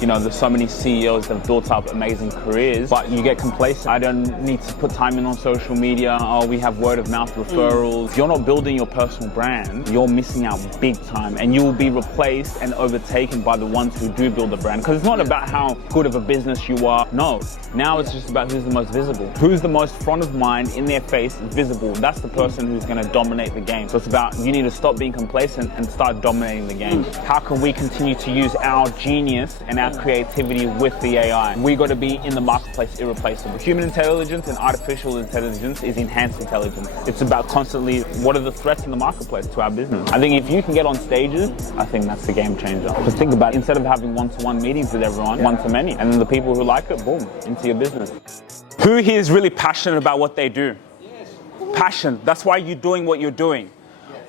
You know, there's so many CEOs that have built up amazing careers, but you get complacent. I don't need to put time in on social media. Oh, we have word of mouth referrals. If you're not building your personal brand, you're missing out big time, and you will be replaced and overtaken by the ones who do build a brand. Because it's not about how good of a business you are. No, now it's just about who's the most visible. Who's the most front of mind, in their face, visible. That's the person who's going to dominate the game. So it's about, you need to stop being complacent and start dominating the game. How can we continue to use our genius and our creativity with the AI? We got to be in the marketplace irreplaceable. Human intelligence and artificial intelligence is enhanced intelligence. It's about constantly, what are the threats in the marketplace to our business? I think if you can get on stages, I think that's the game changer. Just think about it. Instead of having one-to-one meetings with everyone, one-to-many, and then the people who like it, boom, into your business. Who here is really passionate about what they do? Passion. That's why you're doing what you're doing.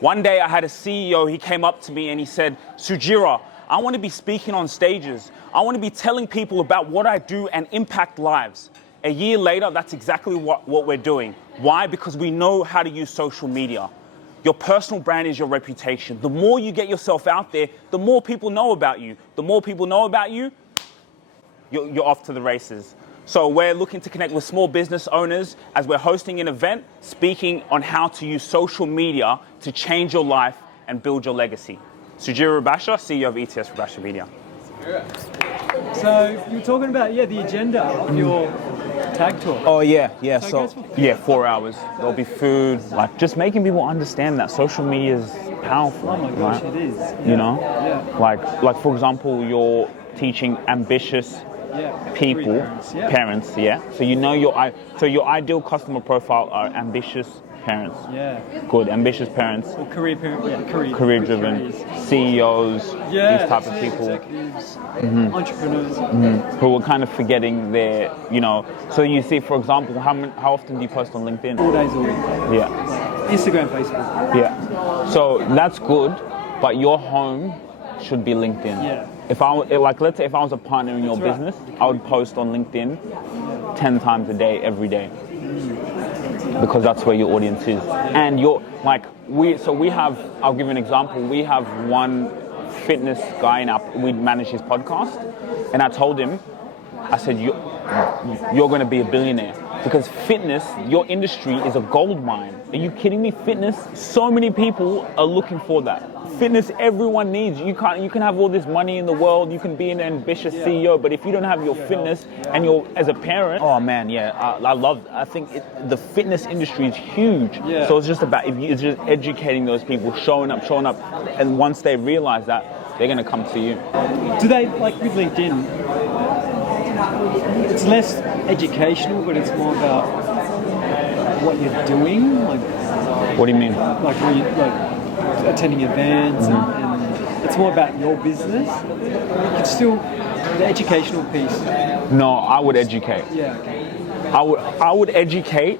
One day I had a CEO, he came up to me and he said, Sugira, I want to be speaking on stages. I want to be telling people about what I do and impact lives. A year later, that's exactly what we're doing. Why? Because we know how to use social media. Your personal brand is your reputation. The more you get yourself out there, the more people know about you. The more people know about you, you're off to the races. So we're looking to connect with small business owners as we're hosting an event speaking on how to use social media to change your life and build your legacy. Sugira Rubasha, CEO of ETS Rubasha Media. So you were talking about, the agenda of your tag tour. Oh yeah. So 4 hours. There'll be food, like just making people understand that social media is powerful. Oh my gosh, right? it is. You know, like for example, you're teaching ambitious people, parents. So you know your ideal customer profile are ambitious parents. Good, ambitious parents. Or career parents. Career driven, CEOs, these type of people. Executives, entrepreneurs. Who are kind of forgetting their, so you see, for example, how often do you post on LinkedIn? 4 days a week. Instagram, Facebook. So that's good, but your home should be LinkedIn. If I let's say if I was a partner in your business, I would post on LinkedIn 10 times a day, every day. Because that's where your audience is. And I'll give you an example. We have one fitness guy we manage his podcast, and I told him, I said, you're going to be a billionaire. Because fitness, your industry is a gold mine. Are you kidding me? Fitness, so many people are looking for that. Fitness, everyone needs. You can have all this money in the world, you can be an ambitious CEO, but if you don't have your fitness and as a parent, oh man, I think the fitness industry is huge. So it's just about, it's just educating those people, showing up, and once they realize that, they're going to come to you. Do they, like with LinkedIn, it's less educational, but it's more about what you're doing? Like, what do you mean? Like when attending events, and it's more about your business. It's still the educational piece. No, I would educate. I would educate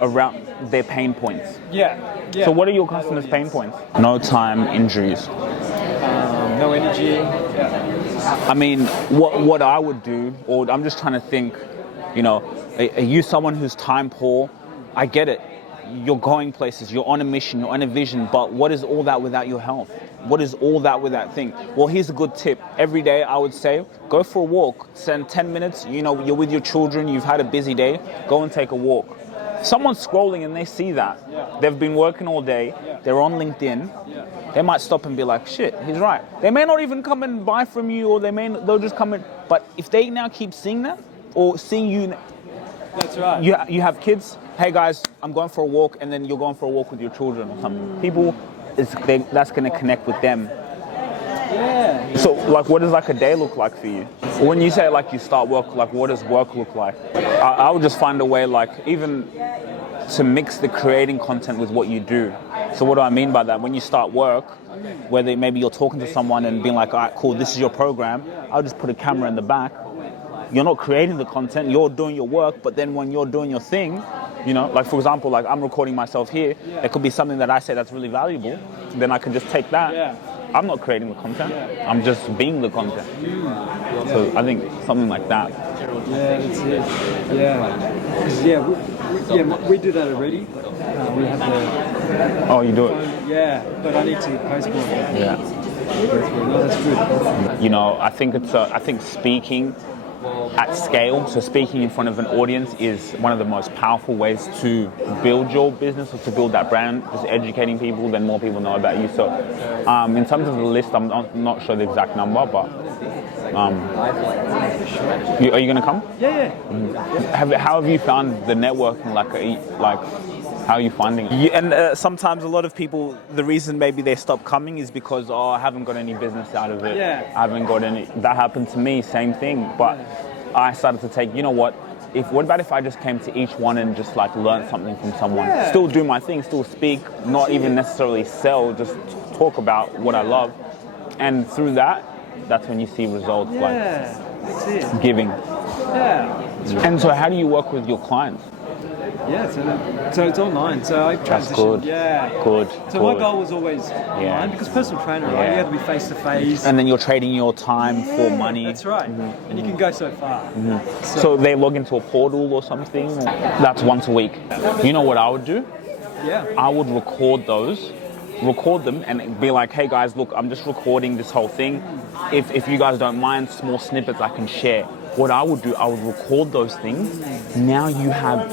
around their pain points. So what are your customers' pain points? No time, injuries. No energy. I mean, what I would do, or I'm just trying to think, are you someone who's time poor? I get it. You're going places, you're on a mission, you're on a vision, but what is all that without your health? What is all that with that thing? Well, here's a good tip. Every day I would say, go for a walk, spend 10 minutes, you're with your children, you've had a busy day, go and take a walk. Someone's scrolling and they see that. They've been working all day, they're on LinkedIn, they might stop and be like, shit, he's right. They may not even come and buy from you, or they'll just come in, but if they now keep seeing that, or seeing you, that's right. You have kids, hey guys, I'm going for a walk, and then you're going for a walk with your children or something. People, that's going to connect with them. So, what does a day look like for you? When you say you start work, what does work look like? I would just find a way, even to mix the creating content with what you do. So what do I mean by that? When you start work, whether maybe you're talking to someone and being like, all right, cool, this is your program, I'll just put a camera in the back. You're not creating the content, you're doing your work, but then when you're doing your thing, for example, I'm recording myself here, there could be something that I say that's really valuable, then I can just take that. I'm not creating the content, I'm just being the content. So I think something like that. That's it. We do that already. We have the... Oh, you do it? But I need to post more. No, that's good. You know, I think speaking at scale, so speaking in front of an audience is one of the most powerful ways to build your business or to build that brand. Just educating people, then more people know about you. So in terms of the list, I'm not sure the exact number, but are you going to come? Yeah. How have you found the networking? Like how are you finding it? And sometimes a lot of people, the reason maybe they stop coming is because, I haven't got any business out of it. Yeah. I haven't got any. That happened to me, same thing. But I started to take, you know what? What about if I just came to each one and just like learned something from someone? Yeah. Still do my thing, still speak, not even necessarily sell, just talk about what I love. And through that's when you see results That's it. like giving. Yeah. And so how do you work with your clients? Yeah, so it's online. So I transitioned. That's good. Yeah. Good. So my goal was always online because personal trainer, right? Yeah. You have to be face to face. And then you're trading your time for money. That's right. And you can go so far. So they log into a portal or something? That's once a week. You know what I would do? Yeah. I would record them and be like, hey guys, look, I'm just recording this whole thing. If you guys don't mind, small snippets I can share. What I would do, I would record those things. Now you have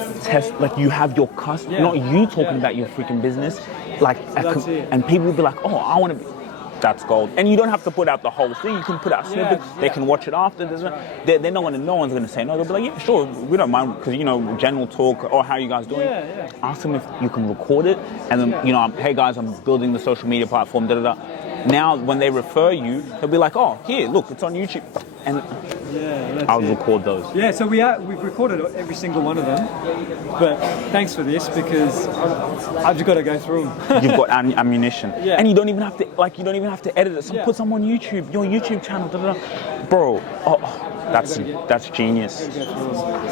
you have your customer, not you talking about your freaking business. And people will be like, oh, I want to be. That's gold. And you don't have to put out the whole thing. You can put out snippets. They can watch it after. They're not gonna. No one's gonna say no. They'll be like, yeah, sure, we don't mind, because general talk. Or how are you guys doing? Ask them if you can record it, and then hey guys, I'm building the social media platform. Now when they refer you, they'll be like, oh, here, look, it's on YouTube, and I'll record those. Yeah, so we've recorded every single one of them, but thanks for this because I've just got to go through them. You've got ammunition, and you don't even have to edit it. Put some on YouTube, your YouTube channel, bro. That's genius.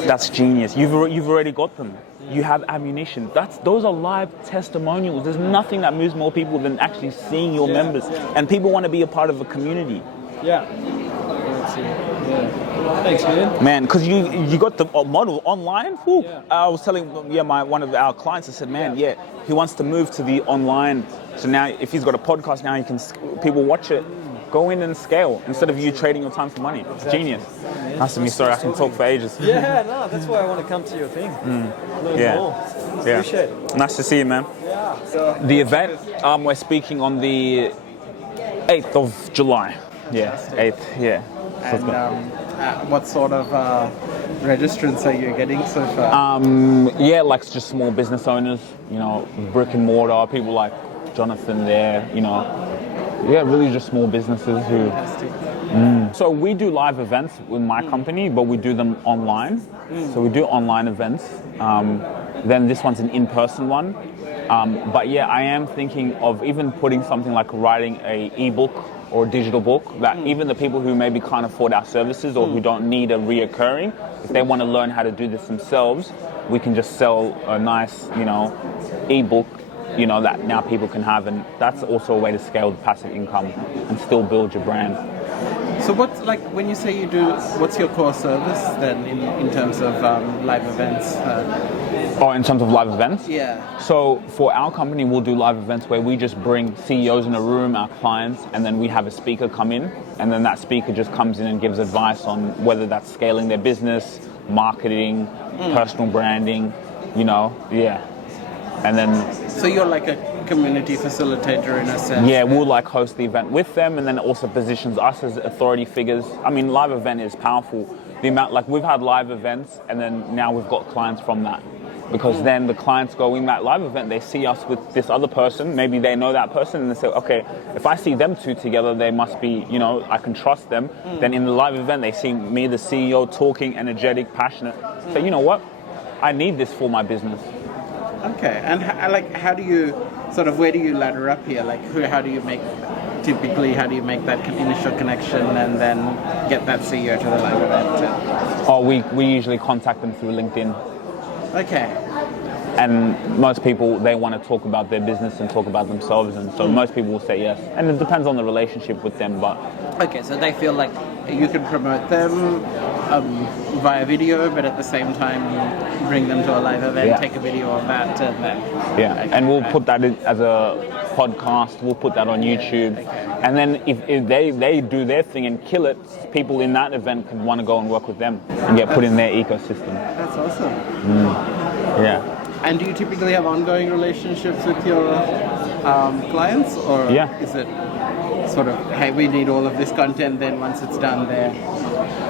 That's genius. You've already got them. You have ammunition. Those are live testimonials. There's nothing that moves more people than actually seeing your members, and people want to be a part of a community. Yeah. Thanks, man. Man, because you got the model online. I was telling one of our clients, I said, man, he wants to move to the online. So now if he's got a podcast now, people watch it. Go in and scale instead of you trading your time for money. Exactly. Genius. Nice to meet you. Sorry, I can talk for ages. Yeah, no, that's why I want to come to your thing. Learn more. Appreciate it. Nice to see you, man. Yeah. So, the event, we're speaking on the 8th of July. Yeah, 8th, yeah. And what sort of registrants are you getting so far? Like just small business owners, brick and mortar, people like Jonathan there, really just small businesses who... So we do live events with my company, but we do them online. So we do online events. Then this one's an in-person one. But I am thinking of even putting something like writing a ebook or a digital book that even the people who maybe can't afford our services or who don't need a reoccurring, if they want to learn how to do this themselves, we can just sell a nice, ebook, that now people can have, and that's also a way to scale the passive income and still build your brand. So when you say you do, what's your core service then in terms of live events? In terms of live events? Yeah. So for our company, we'll do live events where we just bring CEOs in a room, our clients, and then we have a speaker come in, and then that speaker just comes in and gives advice on whether that's scaling their business, marketing, personal branding, And then... So you're like a community facilitator in a sense? Yeah, we'll host the event with them, and then it also positions us as authority figures. I mean, live event is powerful. The amount, we've had live events, and then now we've got clients from that. Because then the clients go in that live event, they see us with this other person, maybe they know that person, and they say, okay, if I see them two together, they must be, I can trust them. Then in the live event, they see me, the CEO, talking, energetic, passionate. So you know what? I need this for my business. Okay, and how do you where do you ladder up here? How do you make that initial connection and then get that CEO to the live event? We usually contact them through LinkedIn. Okay. And most people, they want to talk about their business and talk about themselves, and so most people will say yes. And it depends on the relationship with them, but... Okay, so they feel like you can promote them via video, but at the same time bring them to a live event, Yeah. take a video of that, and then And we'll put that in as a podcast. We'll put that on YouTube, and then if they do their thing and kill it, people in that event can want to go and work with them and get put in their ecosystem. That's awesome. Yeah. And do you typically have ongoing relationships with your clients, or Yeah. is it sort of, hey, we need all of this content, then once it's done there?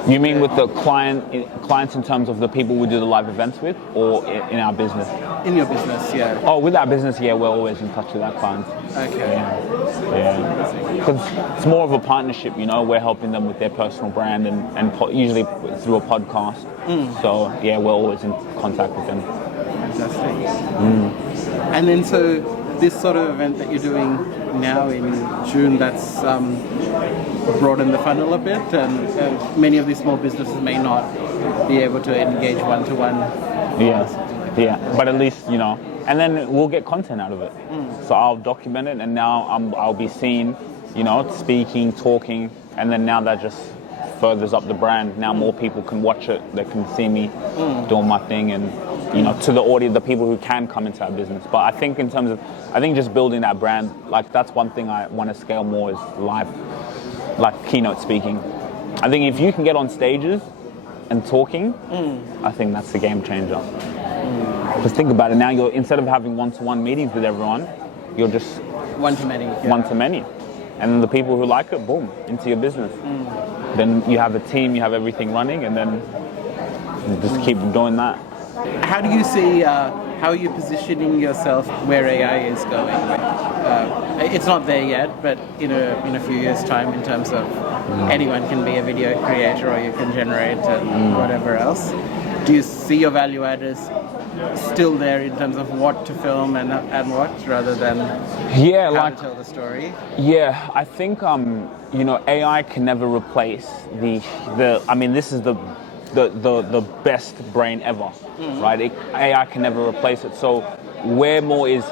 You mean with the clients in terms of the people we do the live events with, or in our business? In your business, yeah. Oh, with our business, yeah, we're always in touch with our clients. Okay. Yeah. Because it's more of a partnership, you know. We're helping them with their personal brand and usually through a podcast. So yeah, we're always in contact with them. Fantastic. And then so this sort of event that you're doing now in June, that's broadened the funnel a bit, and many of these small businesses may not be able to engage one-to-one. Yeah, but at least, you know, and then we'll get content out of it. So I'll document it, and now I'll be seen, you know, speaking, talking, and then now that just furthers up the brand. Now more people can watch it, they can see me doing my thing, and, you know, to the audience, the people who can come into our business. But I think in terms of, just building that brand, like that's one thing I want to scale more is live, like keynote speaking. I think if you can get on stages and talking, I think that's the game changer. Just think about it now, instead of having one-to-one meetings with everyone, you're just One-to-many. Yeah. one-to-many. And then the people who like it, boom, into your business. Then you have a team, you have everything running, and then you just keep doing that. How do you see, how are you positioning yourself where AI is going? It's not there yet, but in a few years' time, in terms of anyone can be a video creator, or you can generate and whatever else. Do you see your value add as still there in terms of what to film and what, rather than how to tell the story? Yeah, I think you know, AI can never replace the. I mean, this is the best brain ever, right? AI can never replace it. So where more is,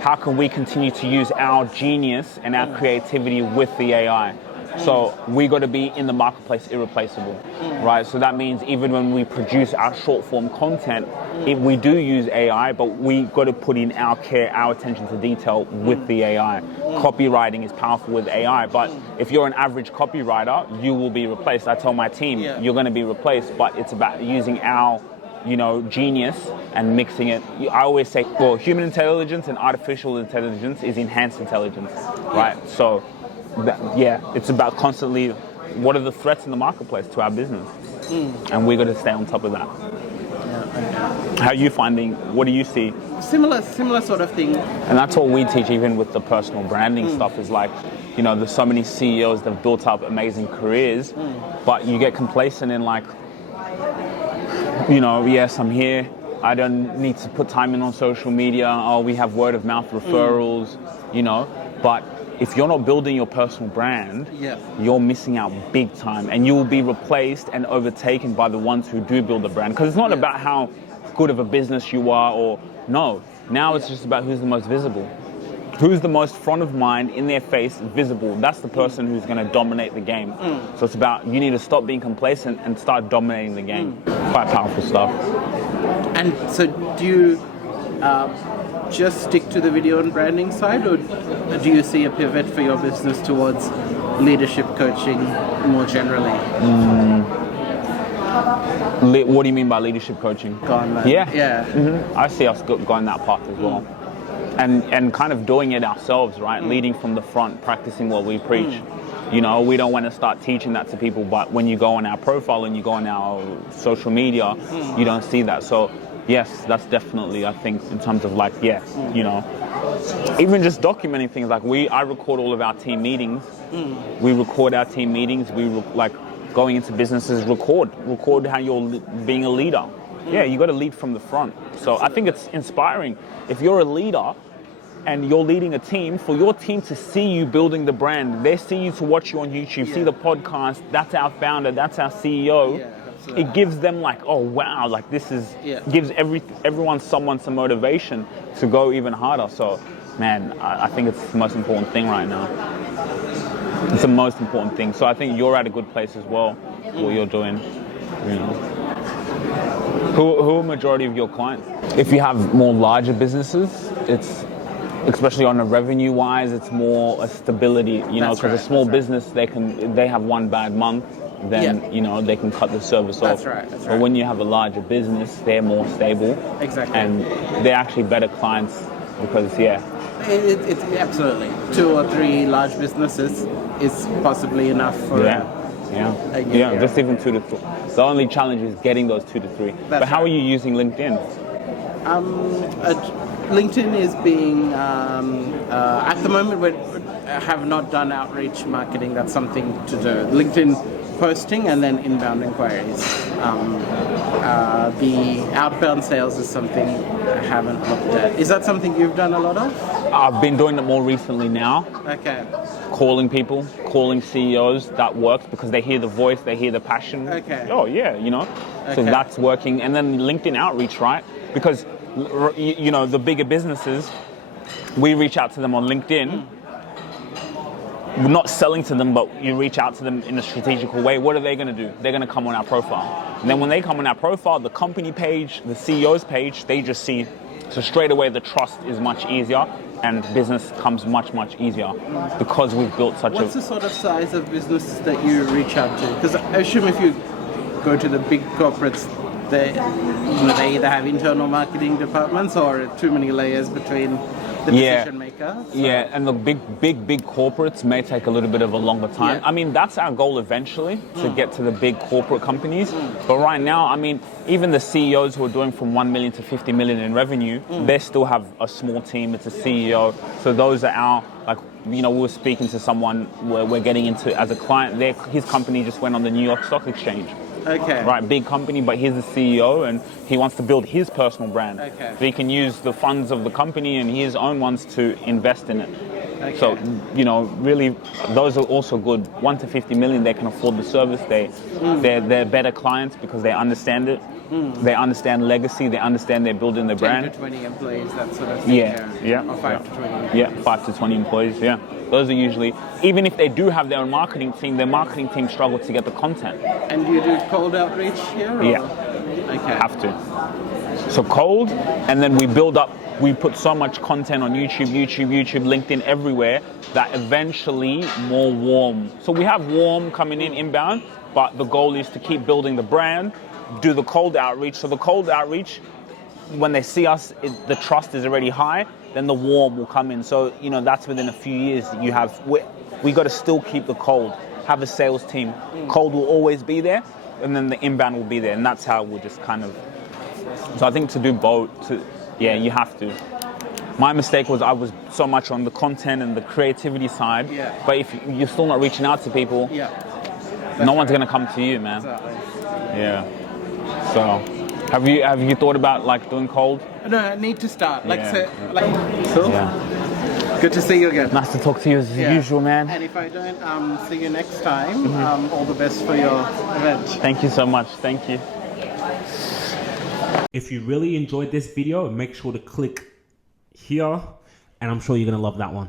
how can we continue to use our genius and our creativity with the AI? So we got to be in the marketplace irreplaceable, right? So that means even when we produce our short form content, we do use AI, but we got to put in our care, our attention to detail with the AI. Copywriting is powerful with AI, but if you're an average copywriter, you will be replaced. I tell my team, you're going to be replaced, but it's about using our, you know, genius and mixing it. I always say, well, human intelligence and artificial intelligence is enhanced intelligence, right? So it's about constantly, what are the threats in the marketplace to our business? And we got to stay on top of that. How are you finding, what do you see? Similar sort of thing. And that's what we teach even with the personal branding stuff, is like, you know, there's so many CEOs that have built up amazing careers, but you get complacent in like, you know, yes, I'm here, I don't need to put time in on social media, oh, we have word of mouth referrals, you know, but if you're not building your personal brand, you're missing out big time, and you will be replaced and overtaken by the ones who do build a brand. Because it's not about how good of a business you are, or no. Now it's just about who's the most visible. Who's the most front of mind, in their face, visible. That's the person who's going to dominate the game. So it's about, you need to stop being complacent and start dominating the game. Quite powerful stuff. And so do you just stick to the video and branding side, or do you see a pivot for your business towards leadership coaching more generally? What do you mean by leadership coaching? I see us going that path as well. And kind of doing it ourselves, right? Leading from the front, practicing what we preach. You know, we don't want to start teaching that to people, but when you go on our profile and you go on our social media, you don't see that. So yes, that's definitely, I think, in terms of like, you know, even just documenting things. Like I record all of our team meetings. We record our team meetings. Like going into businesses, record how you're being a leader. Yeah, you got to lead from the front. So I think it's inspiring. If you're a leader and you're leading a team, for your team to see you building the brand, they see you, to watch you on YouTube, see the podcast, that's our founder, that's our CEO. It gives them like, oh wow, like this is, gives everyone some motivation to go even harder. So man, I think it's the most important thing right now. It's the most important thing. So I think you're at a good place as well, what you're doing. You know. Who are majority of your clients? If you have more larger businesses, it's especially on the revenue wise, it's more a stability. You know, because a small business they have one bad month, then you know they can cut the service off. That's But right. when you have a larger business, they're more stable. Exactly. And they're actually better clients because It's absolutely 2 or 3 large businesses is possibly enough for. Just even 2 to 3. The only challenge is getting those 2 to 3. But how are you using LinkedIn? LinkedIn is being at the moment we have not done outreach marketing. That's something to do. LinkedIn posting and then inbound inquiries. The outbound sales is something I haven't looked at. Is that something you've done a lot of? I've been doing it more recently now. Okay. Calling people, calling CEOs, that works because they hear the voice, they hear the passion. Okay. Oh yeah, you know. So Okay. that's working. And then LinkedIn outreach, right? Because you know, the bigger businesses, we reach out to them on LinkedIn. We're not selling to them, but you reach out to them in a strategical way. What are they going to do? They're going to come on our profile. And then when they come on our profile, the company page, the CEO's page, they just see. So straight away, the trust is much easier and business comes much, much easier because we've built such What's the sort of size of businesses that you reach out to? Because I assume if you go to the big corporates, they either have internal marketing departments or too many layers between the decision maker. So. Yeah, and the big corporates may take a little bit of a longer time. Yeah. I mean, that's our goal eventually, to get to the big corporate companies. But right now, I mean, even the CEOs who are doing from 1 million to 50 million in revenue, they still have a small team. It's a CEO. So those are our, like, you know, we were speaking to someone where we're getting into as a client. His company just went on the New York Stock Exchange. Okay. Right, big company, but he's the CEO and he wants to build his personal brand. Okay. So he can use the funds of the company and his own ones to invest in it. Okay. So, you know, really, those are also good. 1 to 50 million, they can afford the service. They're better clients because they understand it. They understand legacy. They understand they're building their 10 brand. to 20 employees, that sort of thing. Yeah. Or 5 to 20. Yeah, 5 to 20 employees, yeah. Those are usually, even if they do have their own marketing team, their marketing team struggles to get the content. And do you do cold outreach here? Or? Yeah. Okay. Have to. So cold, and then we build up, we put so much content on YouTube, LinkedIn, everywhere, that eventually more warm. So we have warm coming in inbound, but the goal is to keep building the brand, do the cold outreach. So the cold outreach, when they see us, the trust is already high, then the warm will come in. So, you know, that's within a few years you have, we got to still keep the cold, have a sales team. Cold will always be there, and then the inbound will be there, and that's how we'll just kind of, so I think to do both, you have to. My mistake was I was so much on the content and the creativity side, but if you're still not reaching out to people, no one's going to come to you, man. Exactly. Yeah. So, have you thought about like doing cold? No, I need to start. Cool. Yeah. Good to see you again. Nice to talk to you as usual, man. And if I don't see you next time, all the best for your event. Thank you so much. Thank you. If you really enjoyed this video, make sure to click here, and I'm sure you're gonna love that one.